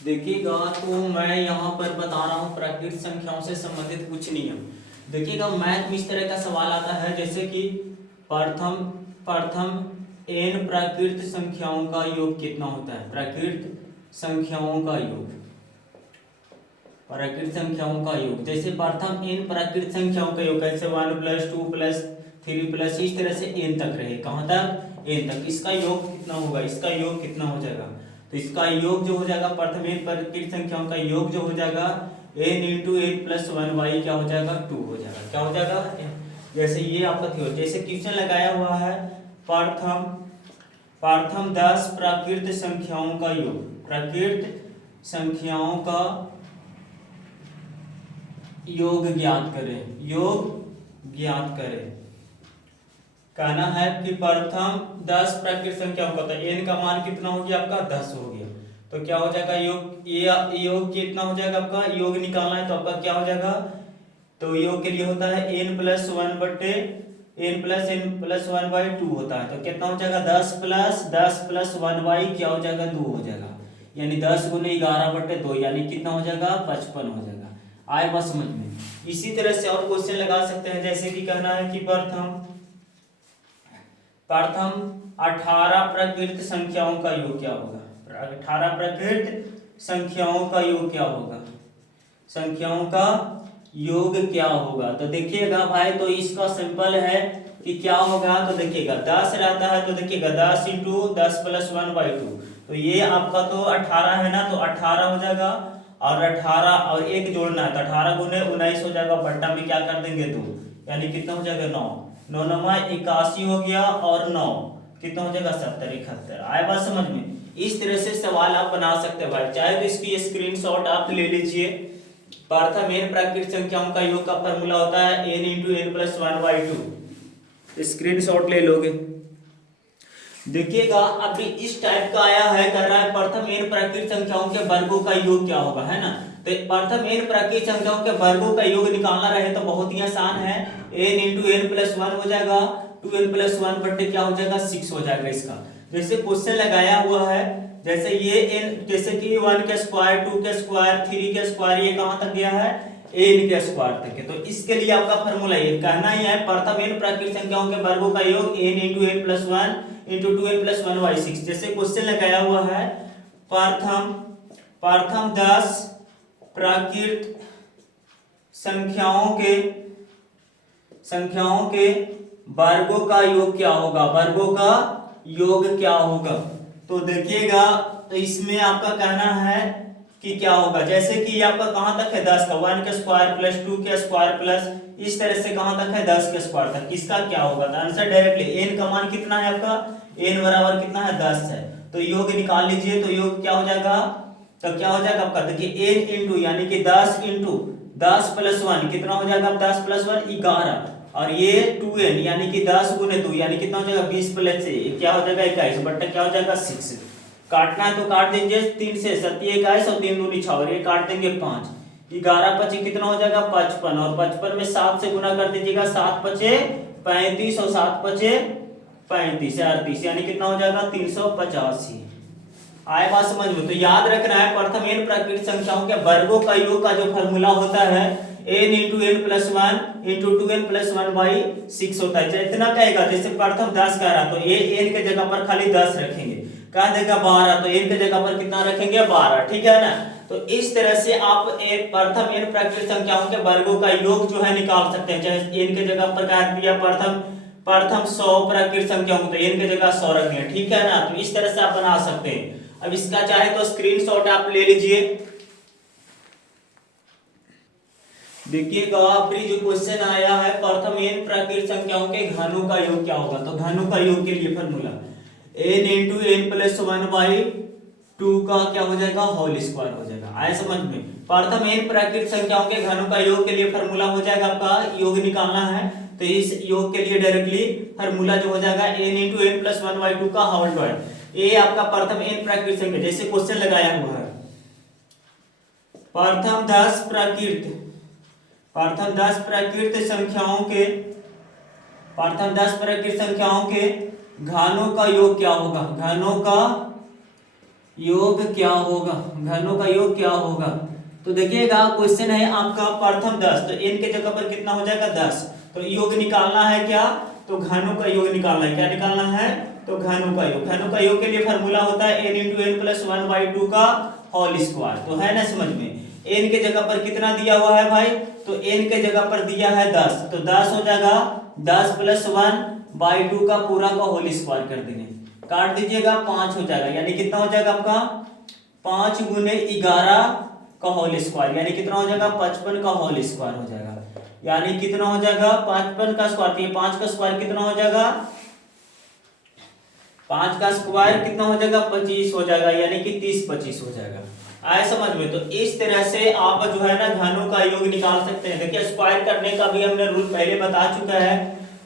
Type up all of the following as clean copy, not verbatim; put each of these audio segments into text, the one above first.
देखिएगा तो मैं यहाँ पर बता रहा हूँ प्राकृतिक संख्याओं से संबंधित कुछ नियम। देखिएगा मैथ में इस तरह का सवाल आता है जैसे कि प्रथम प्रथम n प्राकृत संख्याओं का योग कितना होता है। प्राकृत संख्याओं का योग, प्राकृत संख्याओं का योग जैसे प्रथम n प्राकृत संख्याओं का योग कैसे 1 + 2 + 3 + इस तरह से n तक रहे। कहाँ तक? n तक। इसका योग कितना होगा? इसका योग कितना हो जाएगा? तो इसका योग जो हो जाएगा प्रथम n प्राकृत संख्याओं का योग जो हो जाएगा n × n + 1 क्या हो जाएगा? 2 हो जाएगा। क्या हो जाएगा? जैसे ये आपका थ्योरम, जैसे क्वेश्चन लगाया हुआ है प्रथम 10 प्राकृत संख्याओं का योग, प्राकृत संख्याओं का योग ज्ञात करें, योग ज्ञात करें। कहना है कि प्रथम 10 प्राकृत संख्याओं का, तो n का मान कितना हो गया आपका? 10 हो गया। तो क्या हो जाएगा योग? ये योग कितना हो जाएगा आपका? योग निकालना है तो आपका क्या हो जाएगा? तो योग के लिए होता है n + 1/2 होता है। तो कितना हो जाएगा? 10 + 1 क्या हो जाएगा? 2 हो जाएगा। यानी 10 × 11/2 यानी कितना हो जाएगा? 55 हो जाएगा। आए बात समझ में? इसी तरह से और क्वेश्चन लगा सकते हैं जैसे कि कहना है कि प्रथम 18 प्राकृत संख्याओं का योग क्या होगा। 18 प्राकृत संख्याओं का योग क्या होगा? संख्याओं का योग क्या होगा? तो देखिएगा भाई, तो इसका सिंपल है कि क्या होगा। तो देखिएगा 10 रहता है तो देखिएगा 10 × 10 + 1/2, तो ये आपका तो 18 है ना, तो 18 हो जाएगा। और 18 और 1 जोड़ना है तो 18 × 19 हो जाएगा। बट्टा में क्या कर देंगे? 2, यानी कितना हो जाएगा? 9। 9 9 81 हो गया और 9 कितना हो जाएगा? 70 71। आए बात समझ में? इस तरह से सवाल आप बना सकते हैं भाई। चाहे तो इसकी स्क्रीनशॉट आप ले लीजिए। प्रथम n प्राकृत संख्याओं का योग का फॉर्मूला होता है n × n + 1/2। स्क्रीनशॉट ले लोगे। देखिएगा अभी इस टाइप का आया है, कर रहा है प्रथम n प्राकृत संख्याओं के वर्गों का योग क्या होगा, है ना। तो प्रथम n प्राकृत संख्याओं के वर्गों का योग निकालना रहे तो बहुत ही आसान है। n × n + 1 हो जाएगा, 2n + 1 बटे क्या हो जाएगा? 6 हो जाएगा इसका। जैसे क्वेश्चन लगाया हुआ है जैसे ये n, जैसे कि 1 के स्क्वायर, 2 के स्क्वायर, 3 के स्क्वायर, ये कहां तक गया है? n के स्क्वायर तक है। तो इसके लिए आपका फॉर्मूला ये कहना ही है प्रथम n प्राकृत संख्याओं के वर्गों का योग n × n + 1 × 2n + 1/6। जैसे क्वेश्चन लगाया हुआ है प्रथम 10 प्राकृत संख्याओं के वर्गों का योग क्या होगा? वर्गों का योग क्या होगा? तो देखिएगा तो इसमें आपका कहना है कि क्या होगा, जैसे कि ये आपका कहां तक है? 10 का 1 के स्क्वायर + 2 के स्क्वायर प्लस इस तरह से कहां तक है? 10 के स्क्वायर तक। किसका क्या होगा? तो आंसर डायरेक्टली n का मान कितना है आपका? n बराबर कितना है? 10 है। तो योग निकाल लीजिए। तो योग क्या हो जाएगा? तो क्या हो जाएगा आपका? देखिए n × यानी कि 10 × 10 + 1 कितना हो जाएगा? 10 + 1 11, और ये 2n यानी कि 10 × 2 यानी कितना हो जाएगा? 20 + 6 क्या हो जाएगा? 21 बट्टा क्या हो जाएगा? 6। काटना है तो काट दीजिए 3 से 7 21 और 3 दूनी 6 और ये काट देंगे 5। 11 × 5 कितना हो जाएगा? 55, और 55 में 7 से गुना कर दीजिएगा। 7 × 5 = 35 और 7 × 5 = 35 38 यानी कितना हो जाएगा? 385। आए बात समझ में? तो याद रखना है प्रथम n प्राकृत संख्याओं के वर्गों का योग का जो फॉर्मूला होता है n × n + 1 × 2n + 1/6 होता है। इतना कहेगा जैसे प्रथम 10 कह रहा तो ये n के जगह पर खाली 10 रखेंगे। कह देगा 12 तो n के जगह पर कितना रखेंगे? 12। ठीक है ना। तो इस तरह से आप प्रथम n प्राकृत संख्याओं के वर्गों का योग जो है निकाल सकते हैं। चाहे n के जगह पर कह दिया प्रथम 100 प्राकृत संख्याओं को, तो n के जगह 100 रख दिया। ठीक है ना। तो इस तरह से आप बना सकते हैं। अब इसका चाहे तो स्क्रीनशॉट आप ले लीजिए। देखिएगा अभी जो क्वेश्चन आया है प्रथम n प्राकृत संख्याओं के घनों का योग क्या होगा। तो घनों का योग के लिए फॉर्मूला n × n + 1/2 का क्या हो जाएगा? होल स्क्वायर हो जाएगा। आए समझ में? प्रथम n प्राकृत संख्याओं के घनों का योग के लिए फॉर्मूला हो जाएगा आपका, योग निकालना है तो इस योग के लिए डायरेक्टली फॉर्मूला जो हो जाएगा n × n + 1/2 का होल स्क्वायर। ये आपका प्रथम n प्राकृत संख्या, जैसे क्वेश्चन लगाया हुआ है प्रथम 10 प्राकृत संख्याओं के घनों का योग क्या होगा? घनों का योग क्या होगा, घनों का योग क्या होगा। तो देखिएगा क्वेश्चन है आपका प्रथम 10, तो n के जगह पर कितना हो जाएगा 10। तो योग निकालना है क्या, तो घनों का योग निकालना है। क्या निकालना है, तो घनों का योग। घनों का योग के लिए फार्मूला होता है n इंटू एन प्लस 1/2 का होल स्क्वायर। तो है ना समझ में, n के जगह पर कितना दिया हुआ है भाई, तो n के जगह पर दिया है 10, तो 10 हो जाएगा 10 प्लस 1/2 का पूरा का होल स्क्वायर कर देंगे, काट दीजिएगा 5 हो जाएगा, यानी कितना हो जाएगा आपका 5 गुने 11 का होल स्क्वायर, यानी कितना हो जाएगा 55 का होल स्क्वायर हो जाएगा। यानी कितना हो जाएगा 55 का स्क्वायर, तो ये 5 का स्क्वायर कितना हो जाएगा, 5 का स्क्वायर कितना हो जाएगा 25 हो जाएगा, यानी कि 30-25 हो जाएगा। आए समझ में। तो इस तरह से आप जो है ना घनों का योग निकाल सकते हैं। देखिए स्क्वायर करने का भी हमने रूल पहले बता चुका है,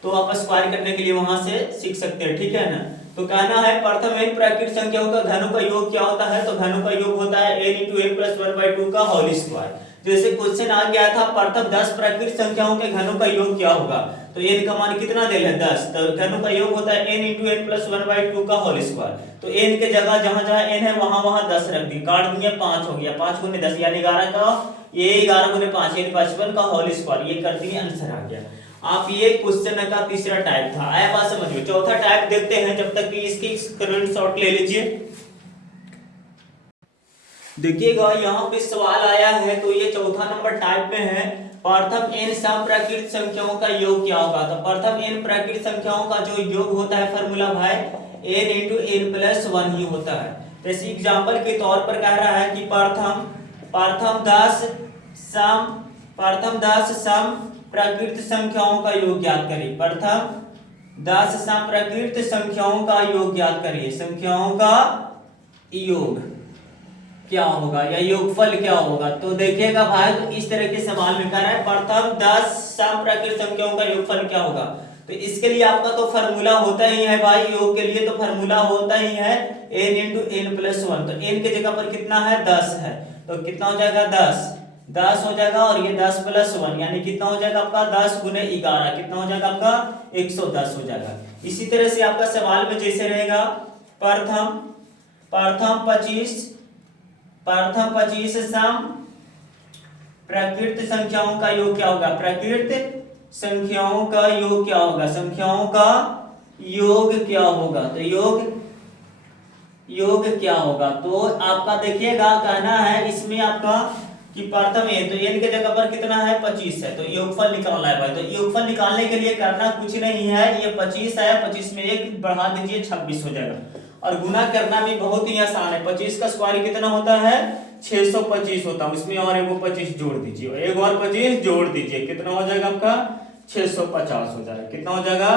तो आप स्क्वायर करने के लिए वहां से सीख सकते हैं, ठीक है ना। तो कहना है प्रथम n प्राकृत संख्याओं का घनों का योग क्या होता है, तो घनों का योग होता है n इंटू एन प्लस 1/2 का होल स्क्वायर। जैसे क्वेश्चन आ गया था प्रथम 10 प्राकृत संख्याओं के घनों का योग क्या होगा, तो n का मान कितना दे है 10, तो घनों का योग होता है n इंटू एन प्लस 1/2 का होल स्क्वायर। तो n के जगह जहां जहां n है वहां वहां 10 रख दिए, काट दिए 5 हो गया, 5 गुने 10 यानी 11 का, ये 11 गुने 5 यानी 55 का होल स्क्वायर, ये कर दिए आंसर आ गया। आप ये क्वेश्चन का तीसरा टाइप था, आया बात समझ में। चौथा टाइप देखते हैं, जब तक कि इसकी स्क्रीनशॉट ले लीजिए। देखिएगा यहाँ पे सवाल आया है, तो ये चौथा नंबर टाइप में है, प्रथम n समप्राकृत संख्याओं का योग क्या होगा। तो प्रथम n प्राकृत संख्याओं का जो योग होता है फार्मूला भाई n इंटू एन प्लस 1 ही होता है। जैसे एग्जाम्पल के तौर पर कह रहा है कि प्रथम 10 सम प्राकृत संख्याओं का योग ज्ञात करिए। प्रथम 10 सम प्राकृत संख्याओं का योग ज्ञात करिए। संख्याओं का योग क्या होगा या योगफल क्या होगा। तो देखिएगा भाई, तो इस तरह के सवाल में कह रहा है प्रथम 10 सम प्राकृत संख्याओं का योगफल क्या होगा। तो इसके लिए आपका तो फार्मूला होता ही है भाई, योग के लिए तो फार्मूला होता ही है n इंटू एन प्लस 1। तो n के जगह पर कितना है 10 है, तो कितना हो जाएगा 10 हो जाएगा, और ये 10 प्लस 1 यानी कितना हो जाएगा आपका 10 गुने 11, कितना हो जाएगा आपका 110 हो जाएगा। इसी तरह से आपका सवाल में जैसे रहेगा प्रथम 25 सम प्राकृत संख्याओं का योग क्या होगा। प्राकृत संख्याओं का योग क्या होगा, संख्याओं का योग क्या होगा। तो योग क्या होगा, तो आपका देखिएगा कहना है इसमें आपका कि प्रथम n, तो n के जगह पर कितना है 25 है, तो योगफल निकालना है भाई। तो योगफल निकालने के लिए करना कुछ नहीं है, ये 25 है, 25 में 1 बढ़ा दीजिए 26 हो जाएगा, और गुना करना भी बहुत ही आसान है। 25 का स्क्वायर कितना होता है 625 होता है, उसमें और एक 25 जोड़ दीजिए, एक और 25 जोड़ दीजिए, कितना हो जाएगा आपका 650 हो जाएगा, कितना हो जाएगा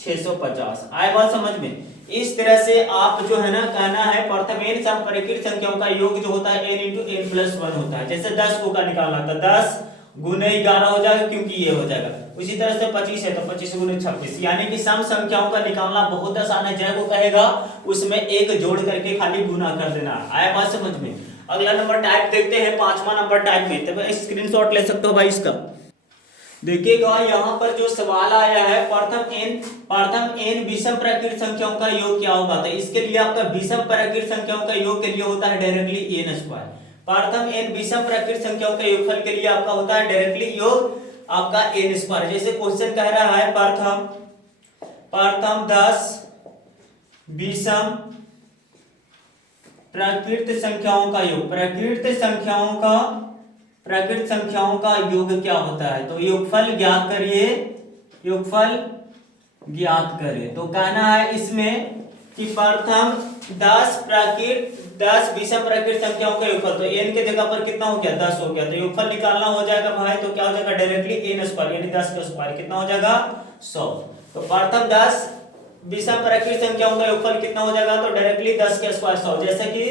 650। आए बात समझ में। इस तरह से आप जो है ना कहना है प्रथम n सम प्राकृत संख्याओं का योग जो होता है n इंटू एन प्लस 1 होता है। जैसे 10 को का निकालना था 10 गुने 11 हो जाएगा, क्योंकि ये हो जाएगा। उसी तरह से 25 है तो 25 गुने 26, यानी कि सम संख्याओं का निकालना बहुत आसान है। जय को कहेगा उसमें एक जोड़ करके खाली गुना कर देना। आया बात समझ में। अगला नंबर टाइप देखते हैं, 5वां नंबर टाइप में, तब स्क्रीनशॉट ले सकते हो भाई इसका। देखिएगा यहाँ पर जो सवाल आया है प्रथम n विषम प्राकृत संख्याओं का योग क्या होगा। तो इसके लिए आपका विषम प्राकृत संख्याओं का योग के लिए होता है डायरेक्टली n स्क्वायर। प्रथम n विषम प्राकृत संख्याओं का योगफल के लिए आपका होता है डायरेक्टली योग आपका n स्क्वायर। जैसे क्वेश्चन कह रहा है प्रथम 10 विषम प्राकृत संख्याओं का योग, प्राकृत संख्याओं का योग क्या होता है। तो योगफल ज्ञात करिए, योगफल ज्ञात करिए। तो कहना है इसमें कि प्रथम 10 विषम प्राकृत संख्याओं का योगफल, तो n के जगह पर कितना हो गया 10 हो गया, तो योगफल निकालना हो जाएगा भाई, तो क्या हो जाएगा डायरेक्टली n स्क्वायर, यानी 10 का स्क्वायर कितना हो जाएगा 100। तो प्रथम 10 विषम प्राकृत संख्याओं का योगफल कितना हो जाएगा, तो डायरेक्टली 10 का स्क्वायर 100। जैसे कि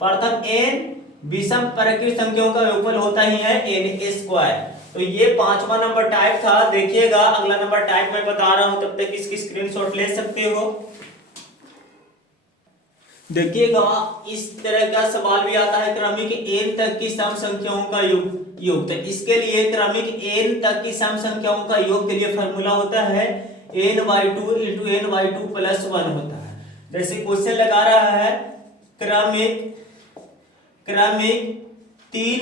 प्रथम n विषम प्राकृत संख्याओं का योगफल होता ही है n स्क्वायर। तो ये 5वां नंबर टाइप था। देखिएगा अगला नंबर टाइप मैं बता रहा हूं, तब तक इसकी स्क्रीनशॉट ले सकते हो। देखिएगा इस तरह का सवाल भी आता है क्रमिक n तक की सम संख्याओं का योग। तो इसके लिए क्रमिक n तक की सम संख्याओं का योग के लिए फार्मूला होता है n/2 इंटू n/2 प्लस 1 होता है। जैसे क्वेश्चन लगा रहा है क्रमिक तीन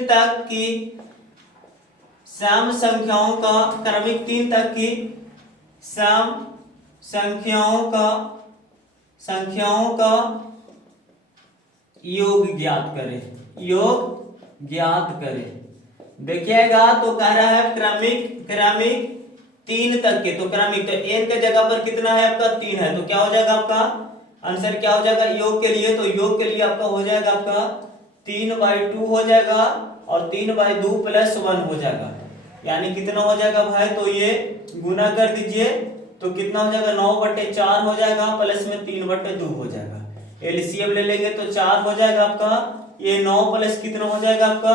तक की सम संख्याओं का सम संख्याओं का योग ज्ञात करें। देखिएगा तो कह रहा है क्रमिक 3 तक के, तो क्रमिक तो n के जगह पर कितना है आपका 3 है, तो क्या हो जाएगा आपका आंसर क्या हो जाएगा योग के लिए, तो योग के लिए आपका हो जाएगा आपका 3/2 हो जाएगा और 3/2 + 1 हो जाएगा, यानी कितना हो जाएगा भाई, तो ये गुना कर दीजिए तो कितना हो जाएगा 9/4 हो जाएगा प्लस में 3/2 हो जाएगा। एलसीएम ले लेंगे तो 4 हो जाएगा आपका, ये 9 प्लस कितना हो जाएगा आपका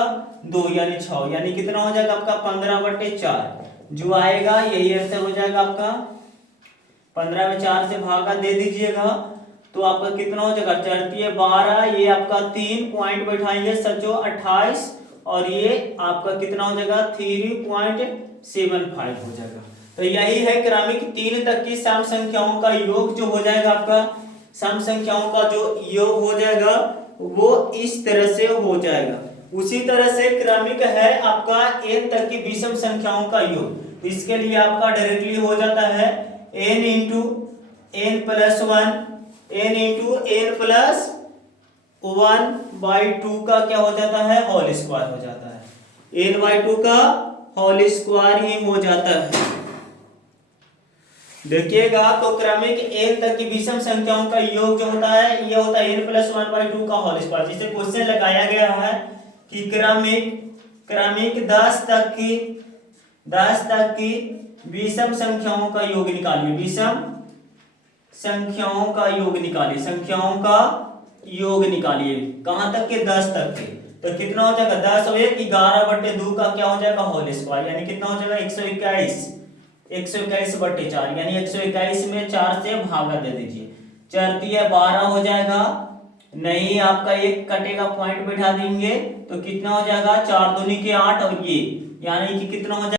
2 यानी 6, यानी कितना हो जाएगा आपका 15/4 जो आएगा यही आंसर हो जाएगा आपका। 15 में 4 से भागा दे दीजिएगा तो आपका कितना हो जाएगा 4 12, ये आपका 3 पॉइंट बैठाएंगे सचो 28 और ये आपका कितना हो जाएगा 3.75 हो जाएगा। तो यही है क्रमिक 3 तक की सम संख्याओं का योग जो हो जाएगा आपका, सम संख्याओं का जो योग हो जाएगा वो इस तरह से हो जाएगा। उसी तरह से क्रमिक है आपका n तक की विषम संख्याओं का योग, तो इसके लिए आपका डायरेक्टली हो जाता है n × n + 1 1/2 का क्या हो जाता है होल स्क्वायर हो जाता है, n/2 का होल स्क्वायर ही हो जाता है। देखिएगा तो क्रमिक n तक की विषम संख्याओं का योग जो होता है ये होता है n + 1/2 का होल स्क्वायर। जिसे क्वेश्चन लगाया गया है कि क्रमिक 10 तक की विषम संख्याओं का योग निकालिए, विषम संख्याओं का योग निकालिए कहां तक के 10 तक के, तो कितना हो जाएगा 10 और 1 11/2 का क्या हो जाएगा होल स्क्वायर, यानी कितना हो जाएगा 121/4, यानी 121 में 4 से भागा दे दीजिए, 4 × 12 हो जाएगा, नहीं आपका एक कटेगा पॉइंट बैठा देंगे तो कितना हो जाएगा 4 दूनी के 8 और ये यानी कि कितना हो जाएगा